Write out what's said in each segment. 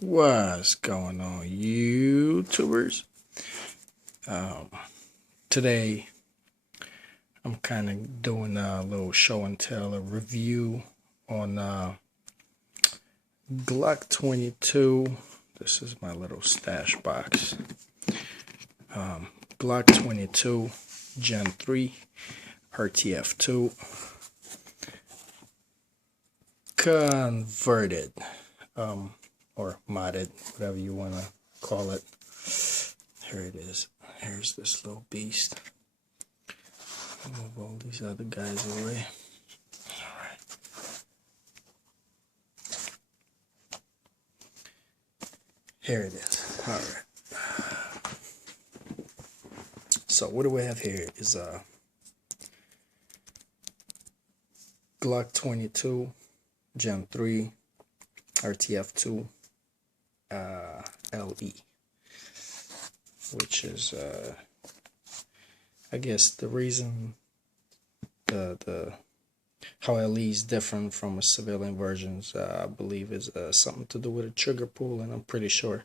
What's going on, YouTubers? Today I'm kind of doing a little show and tell, a review on Glock 22. This is my little stash box. Glock 22 Gen 3 RTF2 converted or modded, whatever you want to call it. Here it is. Here's this little beast. Move all these other guys away. Alright. Here it is. Alright. So what do we have here is a Glock 22 Gen 3 RTF2 LE, which is I guess the reason the how LE is different from a civilian versions, I believe, is something to do with a trigger pull, and I'm pretty sure a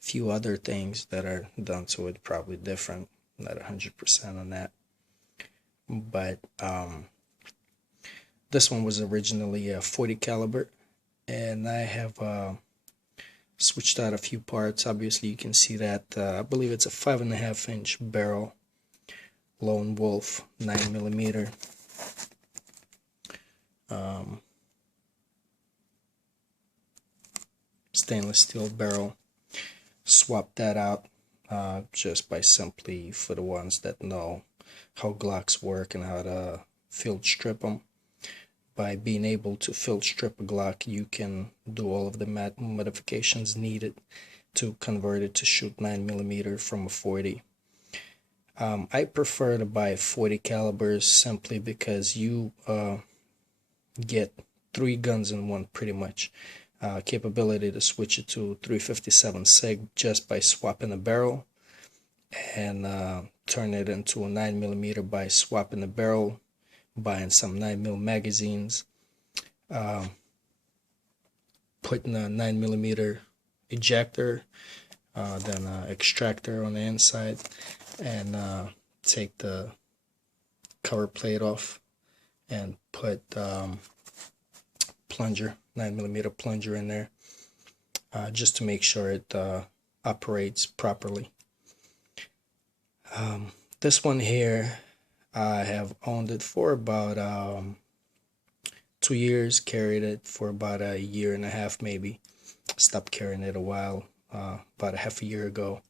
few other things that are done to it probably different. Not 100% on that, but this one was originally a 40 caliber, and I have switched out a few parts. Obviously you can see that I believe it's a 5.5 inch barrel, Lone Wolf 9mm. Stainless steel barrel. Swap that out just by simply, for the ones that know how Glocks work and how to field strip them, by being able to field strip a Glock, you can do all of the modifications needed to convert it to shoot 9mm from a 40. I prefer to buy 40 calibers simply because you get 3 guns in one pretty much. Capability to switch it to 357 SIG just by swapping the barrel, and turn it into a 9mm by swapping the barrel, buying some 9mm magazines, putting a 9mm ejector, then an extractor on the inside, and take the cover plate off and put plunger, 9mm plunger in there, just to make sure it operates properly. This one here, I have owned it for about 2 years, carried it for about a year and a half maybe. Stopped carrying it a while, about a half a year ago,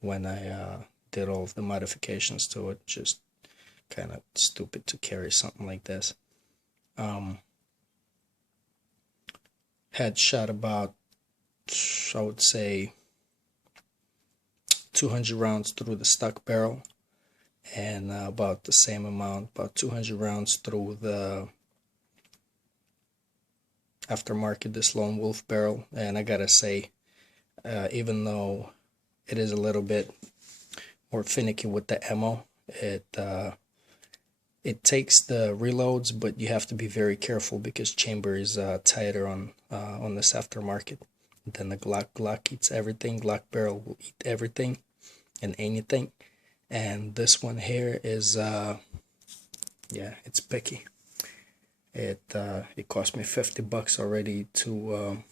when I did all of the modifications to it. Just kind of stupid to carry something like this. Had shot about, I would say, 200 rounds through the stock barrel, and about the same amount, about 200 rounds through the aftermarket, this Lone Wolf barrel. And I gotta say, even though it is a little bit more finicky with the ammo, it takes the reloads, but you have to be very careful because chamber is tighter on this aftermarket than the Glock. Glock eats everything. Glock barrel will eat everything and anything, and this one here is yeah, it's picky. It cost me $50 already to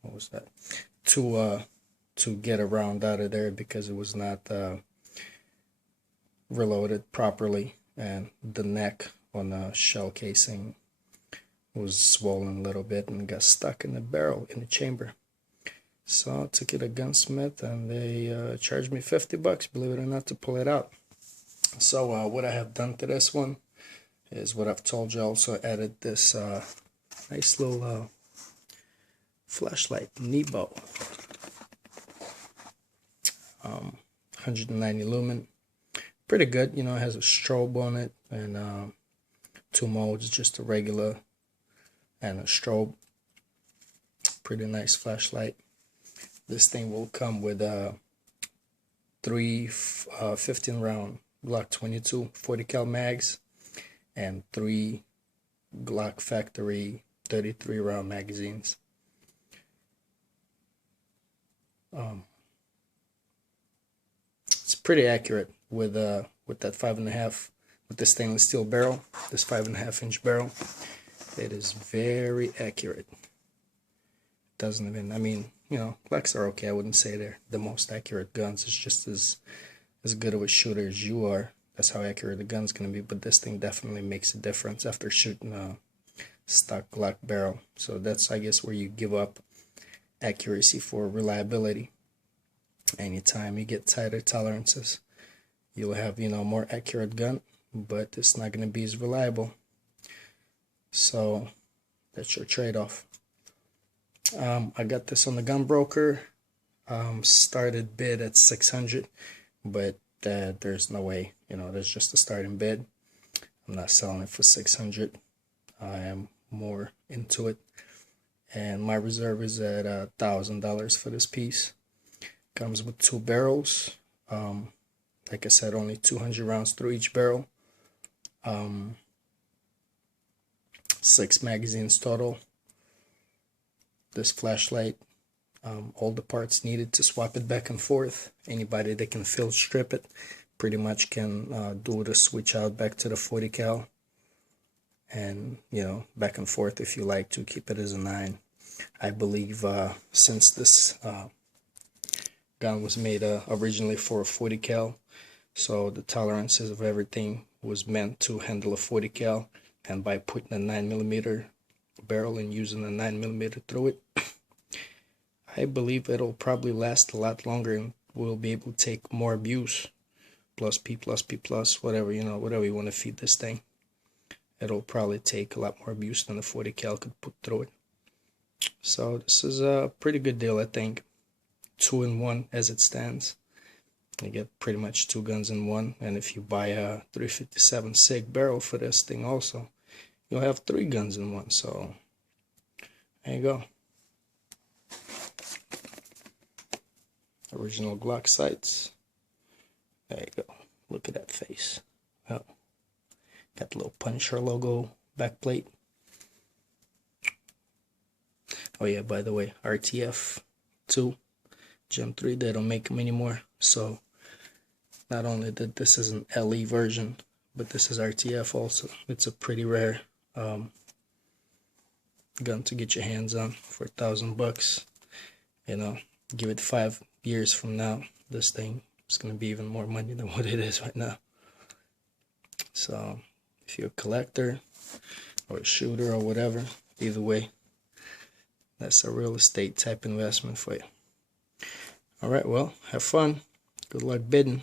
what was that, to get a round out of there, because it was not reloaded properly, and the neck on the shell casing was swollen a little bit and got stuck in the barrel, in the chamber. So I took it to gunsmith, and they charged me $50, believe it or not, to pull it out. So what I have done to this one is what I've told you. I also added this nice little flashlight, Nebo, 190 lumen. Pretty good, you know. It has a strobe on it, and 2 modes, just a regular and a strobe. Pretty nice flashlight. This thing will come with 3 15-round Glock 22 40 cal mags and 3 Glock factory 33-round magazines. It's pretty accurate with that 5.5, with the stainless steel barrel, this 5.5-inch barrel. It is very accurate. Doesn't even, I mean, you know, Glocks are okay. I wouldn't say they're the most accurate guns. It's just as good of a shooter as you are. That's how accurate the gun's gonna be. But this thing definitely makes a difference after shooting a stock Glock barrel. So that's, I guess, where you give up accuracy for reliability. Anytime you get tighter tolerances, you'll have, you know, more accurate gun, but it's not gonna be as reliable. So that's your trade-off. I got this on the gun broker. Started bid at 600, but there's no way, you know, that's just a starting bid. I'm not selling it for 600. I am more into it, and my reserve is at $1,000 for this piece. Comes with 2 barrels. Like I said, only 200 rounds through each barrel. 6 magazines total. This flashlight, all the parts needed to swap it back and forth. Anybody that can field strip it pretty much can do the switch out back to the 40 cal, and, you know, back and forth if you like to keep it as a 9. I believe since this gun was made originally for a 40 cal, so the tolerances of everything was meant to handle a 40 cal, and by putting a 9mm barrel and using a 9mm through it, I believe it'll probably last a lot longer and will be able to take more abuse. Plus P plus P plus, whatever, you know, whatever you want to feed this thing. It'll probably take a lot more abuse than the 40 cal could put through it. So this is a pretty good deal, I think. 2-in-1 as it stands. You get pretty much 2 guns in one, and if you buy a 357 SIG barrel for this thing also, you'll have 3 guns in one. So there you go. Original Glock sights. There you go. Look at that face. Oh, got the little Punisher logo backplate. Oh yeah, by the way, RTF2 Gen 3, they don't make them anymore. So not only that this is an LE version, but this is RTF also. It's a pretty rare gun to get your hands on for $1,000. You know, give it 5 years from now, this thing is going to be even more money than what it is right now. So if you're a collector or a shooter or whatever, either way, that's a real estate type investment for you. All right, well, have fun. Good luck bidding.